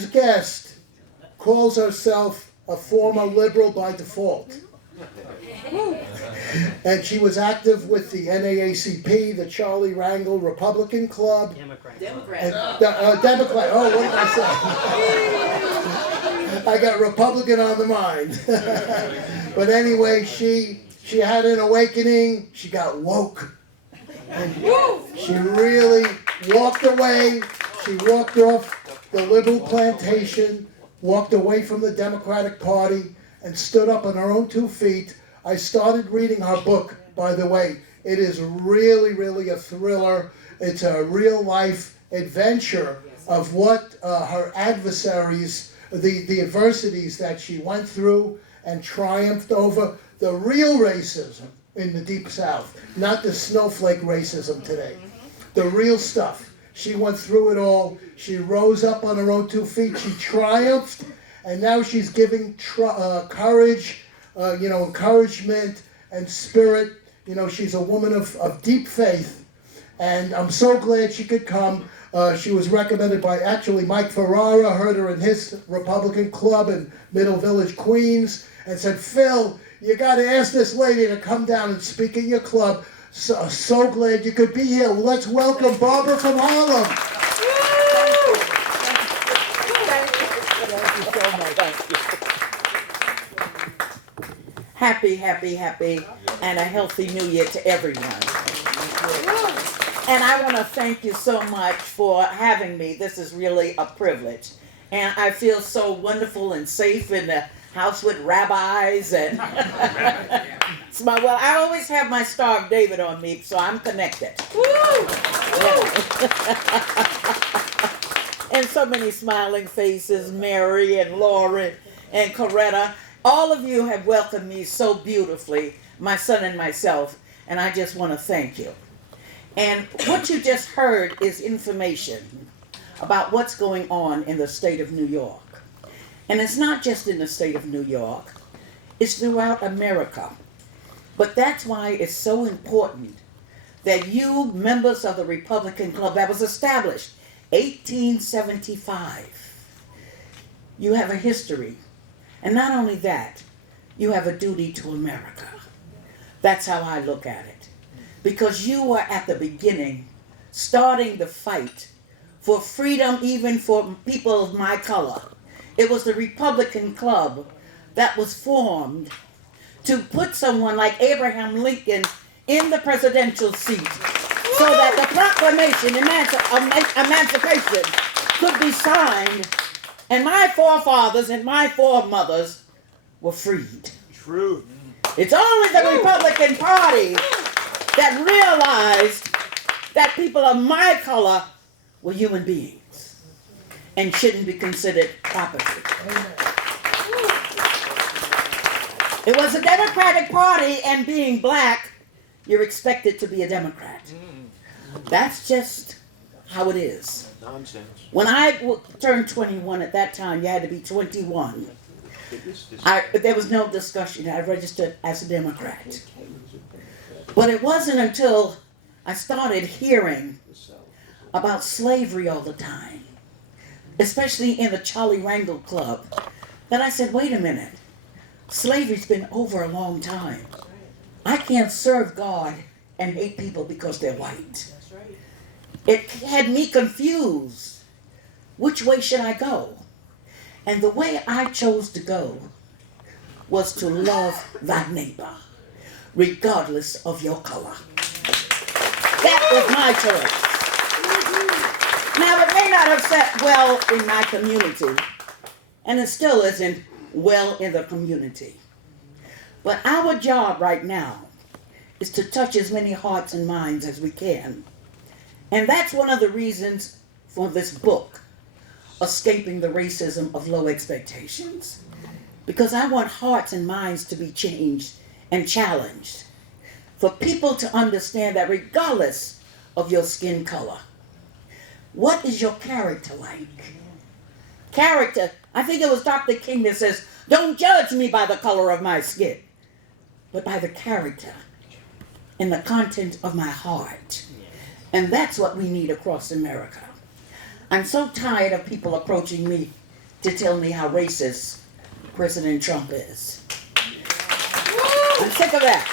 next guest calls herself a former liberal by default. And she was active with the NAACP, the Charlie Rangel Republican Club. Democrat. Democrat. Oh, what did I say? I got Republican on the mind. But anyway, she had an awakening. She got woke. And she really walked away. She walked off the liberal plantation, walked away from the Democratic Party, and stood up on her own 2 feet. I started reading her book, by the way. It is really, really a thriller. It's a real-life adventure of what her adversaries, the adversities that she went through and triumphed over, the real racism in the Deep South, not the snowflake racism today. The real stuff. She went through it all. She rose up on her own 2 feet. She triumphed, and now she's giving courage, encouragement and spirit. She's a woman of deep faith, and I'm so glad she could come. She was recommended by, actually, Mike Ferrara heard her in his Republican club in Middle Village, Queens, and said, Phil, you got to ask this lady to come down and speak at your club. So glad you could be here. Let's welcome Barbara from Harlem. Thank you so much. Happy, and a healthy new year to everyone. And I want to thank you so much for having me. This is really a privilege. And I feel so wonderful and safe in the house with rabbis. And I always have my Star of David on me, so I'm connected. And so many smiling faces, Mary and Lauren and Coretta. All of you have welcomed me so beautifully, my son and myself, and I just want to thank you. And what you just heard is information about what's going on in the state of New York. And it's not just in the state of New York, it's throughout America. But that's why it's so important that you, members of the Republican Club that was established 1875, you have a history. And not only that, you have a duty to America. That's how I look at it. Because you were at the beginning, starting the fight for freedom even for people of my color. It was the Republican Club that was formed to put someone like Abraham Lincoln in the presidential seat so that the proclamation, emancipation, could be signed. And my forefathers and my foremothers were freed. True. It's only the Republican Party that realized that people of my color were human beings and shouldn't be considered property. It was the Democratic Party, and being black, you're expected to be a Democrat. That's just how it is. Nonsense. When I turned 21 at that time, you had to be 21. There was no discussion. I registered as a Democrat. But it wasn't until I started hearing about slavery all the time, especially in the Charlie Rangel Club, that I said, wait a minute. Slavery's been over a long time. I can't serve God and hate people because they're white. It had me confused. Which way should I go? And the way I chose to go was to love thy neighbor, regardless of your color. That was my choice. Now, it may not have sat well in my community, and it still isn't well in the community. But our job right now is to touch as many hearts and minds as we can. And that's one of the reasons for this book, Escaping the Racism of Low Expectations. Because I want hearts and minds to be changed and challenged. For people to understand that regardless of your skin color, what is your character like? Character, I think it was Dr. King that says, don't judge me by the color of my skin, but by the character and the content of my heart. And that's what we need across America. I'm so tired of people approaching me to tell me how racist President Trump is. I'm sick of that.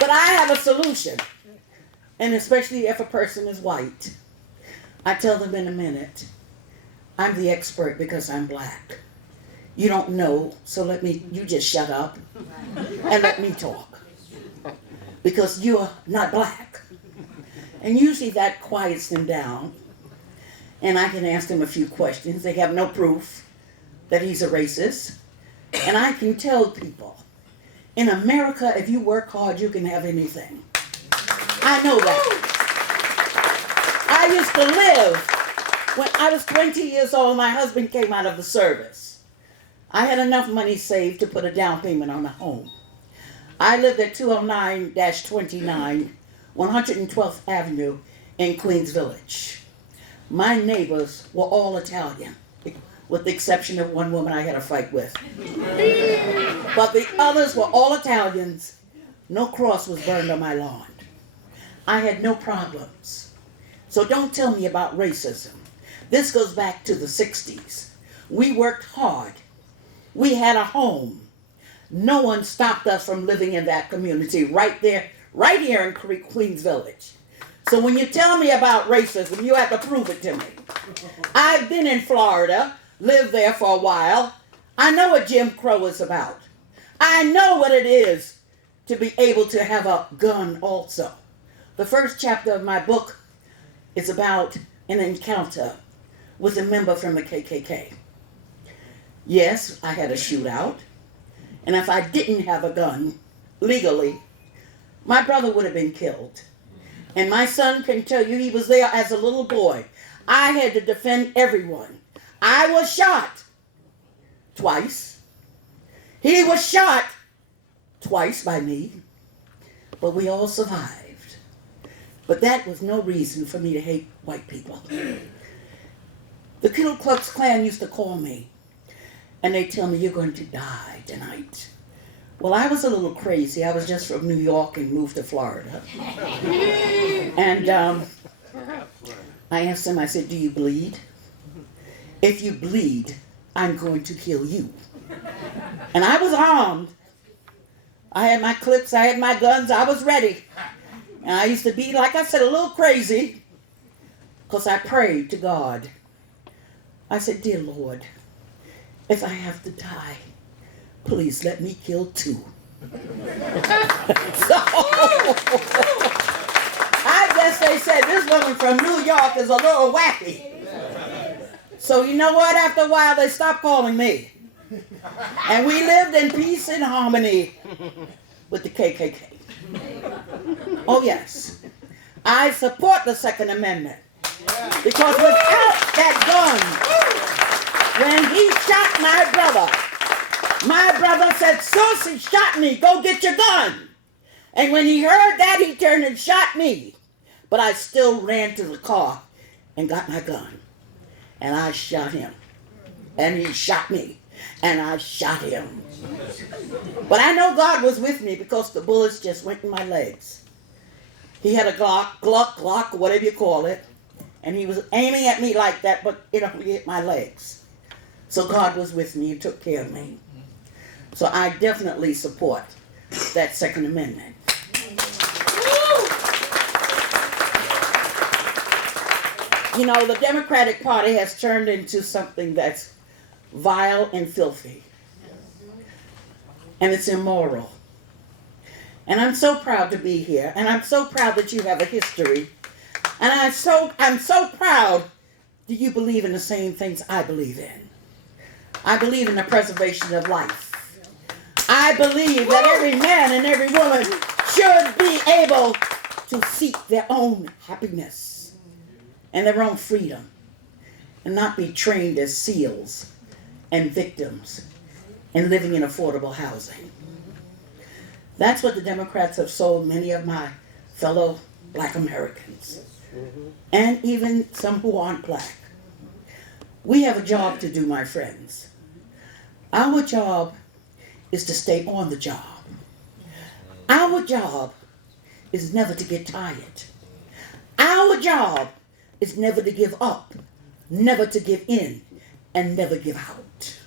But I have a solution. And especially if a person is white, I tell them in a minute, I'm the expert because I'm black. You don't know, so you just shut up and let me talk. Because you're not black. And usually that quiets them down. And I can ask them a few questions. They have no proof that he's a racist. And I can tell people, in America, if you work hard, you can have anything. I know that. I used to live, when I was 20 years old, my husband came out of the service. I had enough money saved to put a down payment on a home. I lived at 209-29, 112th Avenue in Queens Village. My neighbors were all Italian, with the exception of one woman I had a fight with. But the others were all Italians. No cross was burned on my lawn. I had no problems. So don't tell me about racism. This goes back to the 60s. We worked hard. We had a home. No one stopped us from living in that community right here in Queens Village. So when you tell me about racism, you have to prove it to me. I've been in Florida, lived there for a while. I know what Jim Crow is about. I know what it is to be able to have a gun also. The first chapter of my book is about an encounter with a member from the KKK. Yes, I had a shootout. And if I didn't have a gun, legally, my brother would have been killed. And my son can tell you he was there as a little boy. I had to defend everyone. I was shot twice. He was shot twice by me. But we all survived. But that was no reason for me to hate white people. The Ku Klux Klan used to call me. And they tell me, you're going to die tonight. Well, I was a little crazy. I was just from New York and moved to Florida. And I asked them, I said, do you bleed? If you bleed, I'm going to kill you. And I was armed. I had my clips, I had my guns, I was ready. And I used to be, like I said, a little crazy because I prayed to God. I said, dear Lord, if I have to die, please let me kill two. So, I guess they said this woman from New York is a little wacky. So you know what? After a while, they stopped calling me. And we lived in peace and harmony with the KKK. Oh, yes. I support the Second Amendment. Because without that gun, when he shot my brother said, Sus, he shot me, go get your gun. And when he heard that, he turned and shot me. But I still ran to the car and got my gun. And I shot him. And he shot me. And I shot him. But I know God was with me because the bullets just went in my legs. He had a Glock, whatever you call it. And he was aiming at me like that, but it hit my legs. So God was with me and took care of me. So I definitely support that Second Amendment. You know, the Democratic Party has turned into something that's vile and filthy. And it's immoral. And I'm so proud to be here. And I'm so proud that you have a history. And I'm so proud that you believe in the same things I believe in. I believe in the preservation of life. I believe that every man and every woman should be able to seek their own happiness and their own freedom and not be trained as seals and victims and living in affordable housing. That's what the Democrats have sold many of my fellow Black Americans, and even some who aren't Black. We have a job to do, my friends. Our job is to stay on the job. Our job is never to get tired. Our job is never to give up, never to give in, and never give out.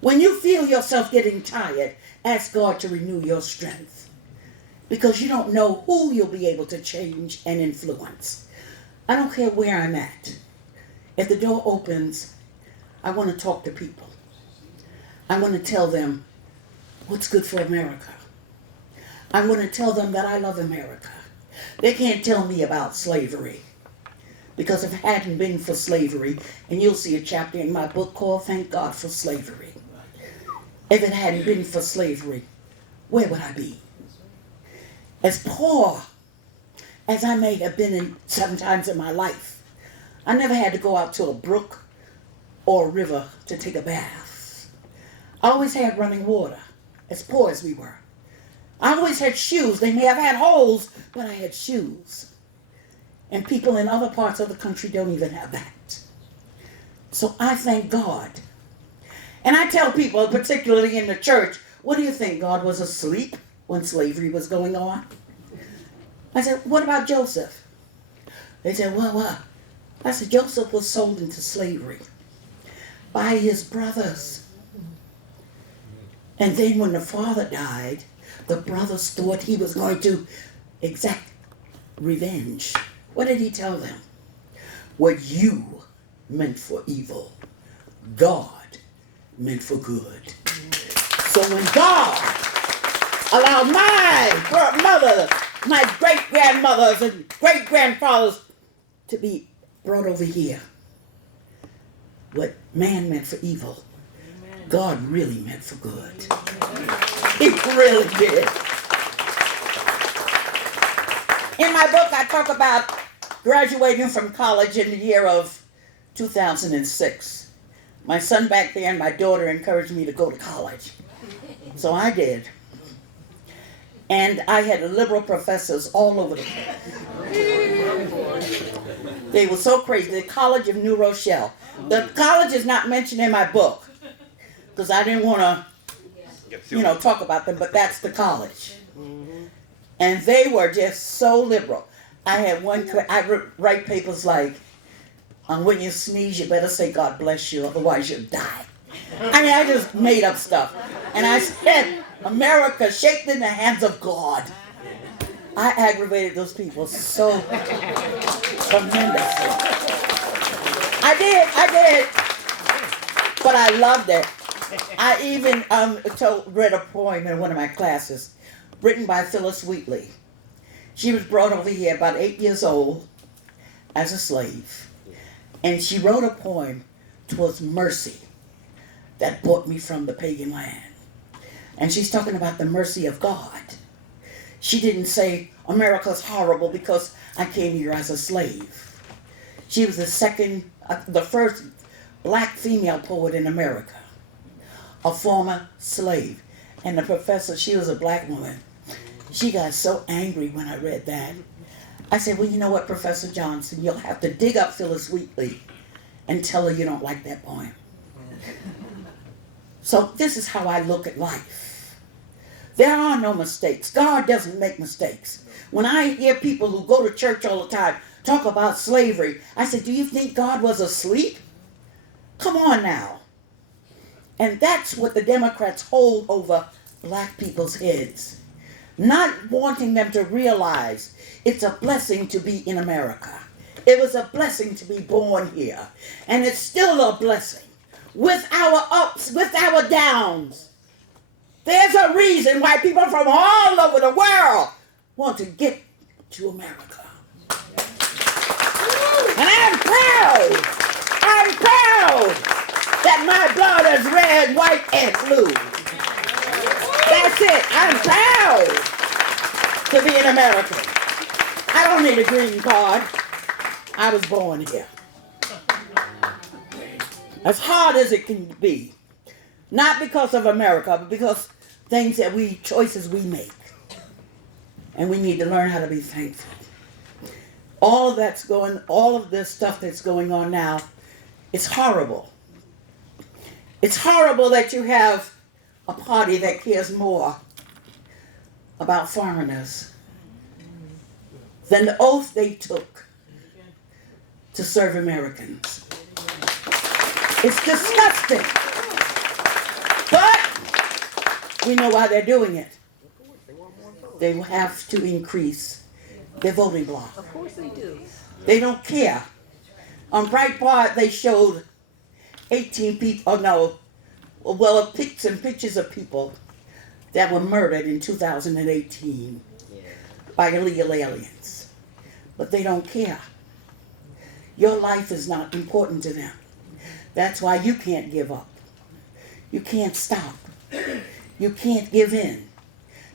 When you feel yourself getting tired, ask God to renew your strength, because you don't know who you'll be able to change and influence. I don't care where I'm at. If the door opens, I want to talk to people. I want to tell them what's good for America. I want to tell them that I love America. They can't tell me about slavery, because if it hadn't been for slavery, and you'll see a chapter in my book called Thank God for Slavery. If it hadn't been for slavery, where would I be? As poor as I may have been in sometimes in my life, I never had to go out to a brook or a river to take a bath. I always had running water, as poor as we were. I always had shoes. They may have had holes, but I had shoes. And people in other parts of the country don't even have that. So I thank God. And I tell people, particularly in the church, what do you think? God was asleep when slavery was going on? I said, what about Joseph? They said, well, I said, Joseph was sold into slavery by his brothers. And then when the father died, the brothers thought he was going to exact revenge. What did he tell them? What you meant for evil, God meant for good. So when God allowed my mother, my great-grandmothers and great-grandfathers to be brought over here, what man meant for evil, God really meant for good. He really did. In my book, I talk about graduating from college in the year of 2006. My son back there and my daughter encouraged me to go to college. So I did. And I had liberal professors all over the place. They were so crazy. The College of New Rochelle. The college is not mentioned in my book, because I didn't want to, talk about them, but that's the college. And they were just so liberal. I had I write papers like, when you sneeze, you better say God bless you, otherwise you'll die. I mean, I just made up stuff. And I said, America shaped in the hands of God. I aggravated those people so tremendously. I did. But I loved it. I even read a poem in one of my classes, written by Phyllis Wheatley. She was brought over here about 8 years old as a slave. And she wrote a poem, "'Twas Mercy that brought me from the pagan land." And she's talking about the mercy of God. She didn't say, America's horrible because I came here as a slave. She was the first black female poet in America, a former slave. And the professor, she was a black woman. She got so angry when I read that. I said, well, you know what, Professor Johnson, you'll have to dig up Phyllis Wheatley and tell her you don't like that poem. So this is how I look at life. There are no mistakes. God doesn't make mistakes. When I hear people who go to church all the time talk about slavery, I said, do you think God was asleep? Come on now. And that's what the Democrats hold over black people's heads. Not wanting them to realize it's a blessing to be in America. It was a blessing to be born here. And it's still a blessing. With our ups, with our downs. There's a reason why people from all over the world want to get to America. And I'm proud that my blood is red, white, and blue. That's it. I'm proud to be an American. I don't need a green card. I was born here. As hard as it can be. Not because of America, but because choices we make. And we need to learn how to be thankful. All of this stuff that's going on now, it's horrible. It's horrible that you have a party that cares more about foreigners than the oath they took to serve Americans. It's disgusting. But we know why they're doing it. They will have to increase their voting bloc. Of course they do. They don't care. On Breitbart, they showed 18 people, pictures of people that were murdered in 2018 by illegal aliens. But they don't care. Your life is not important to them. That's why you can't give up. You can't stop. You can't give in.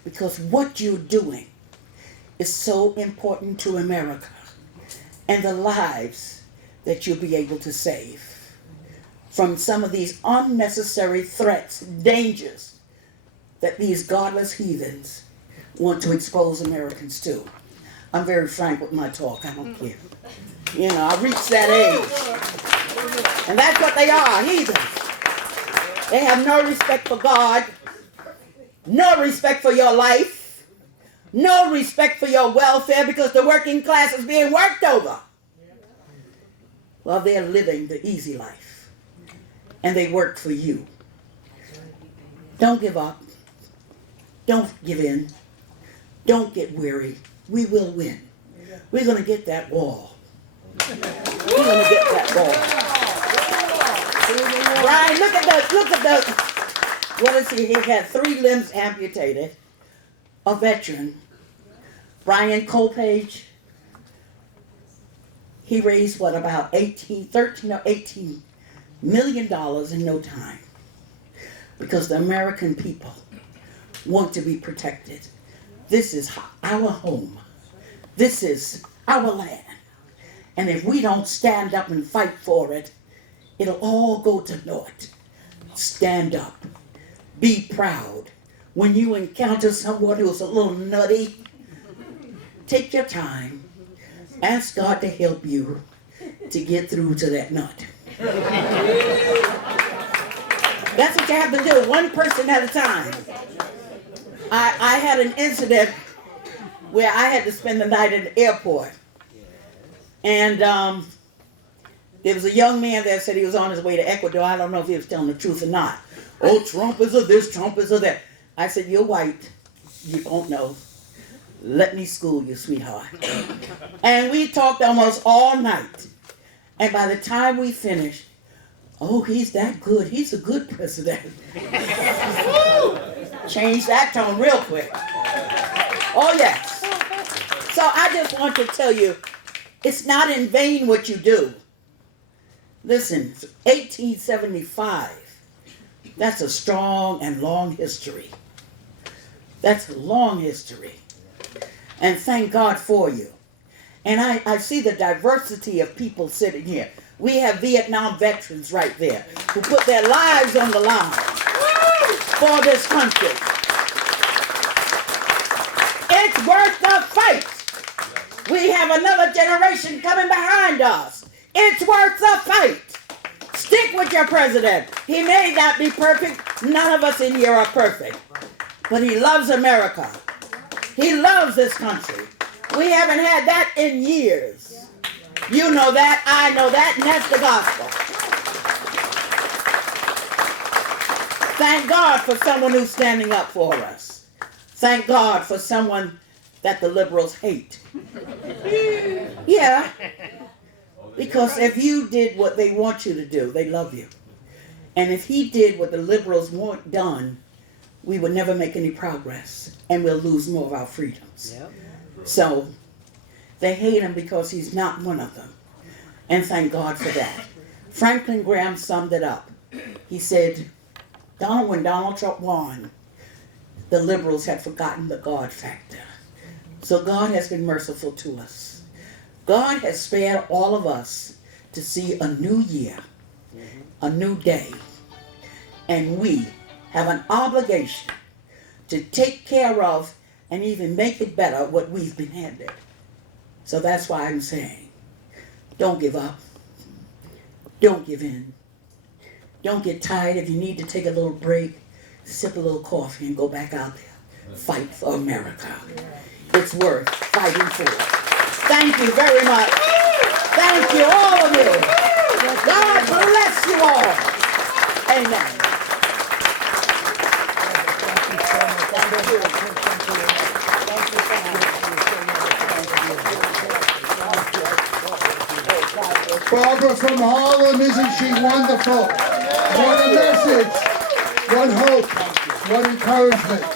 Because what you're doing is so important to America and the lives that you'll be able to save from some of these unnecessary threats, dangers that these godless heathens want to expose Americans to. I'm very frank with my talk. I don't care. You know, I reached that age. And that's what they are, heathens. They have no respect for God, no respect for your life, no respect for your welfare because the working class is being worked over. Well, they're living the easy life. And they work for you. Don't give up. Don't give in. Don't get weary. We will win. We're going to get that wall. We're going to get that wall. Brian, look at the, what is he? He had 3 limbs amputated. A veteran. Brian Colpage. He raised about $18 million in no time. Because the American people want to be protected. This is our home. This is our land. And if we don't stand up and fight for it, it'll all go to naught. Stand up. Be proud. When you encounter someone who's a little nutty, take your time. Ask God to help you to get through to that nut. That's what you have to do, one person at a time. I had an incident where I had to spend the night at the airport. And there was a young man there that said he was on his way to Ecuador. I don't know if he was telling the truth or not. Oh, Trump is a this, Trump is a that. I said, you're white. You don't know. Let me school you, sweetheart. And we talked almost all night. And by the time we finished, oh, he's that good. He's a good president. Change that tone real quick. Oh, yes. So I just want to tell you, it's not in vain what you do. Listen, 1875, that's a strong and long history. That's a long history. And thank God for you. And I see the diversity of people sitting here. We have Vietnam veterans right there who put their lives on the line for this country. It's worth the fight. We have another generation coming behind us. It's worth the fight. Stick with your president. He may not be perfect. None of us in here are perfect. But he loves America. He loves this country. We haven't had that in years. You know that, I know that, and that's the gospel. Thank God for someone who's standing up for us. Thank God for someone that the liberals hate. Yeah. Because if you did what they want you to do, they love you. And if he did what the liberals want done, we would never make any progress. And we'll lose more of our freedoms. Yep. So, they hate him because he's not one of them. And thank God for that. Franklin Graham summed it up. He said, when Donald Trump won, the liberals had forgotten the God factor. So God has been merciful to us. God has spared all of us to see a new year, a new day. And we have an obligation to take care of and even make it better what we've been handed. So that's why I'm saying, don't give up. Don't give in. Don't get tired. If you need to take a little break, sip a little coffee and go back out there. Fight for America. It's worth fighting for. Thank you very much. Thank you, all of you. God bless you all. Amen. Barbara from Harlem, isn't she wonderful? What a message. What hope. What encouragement.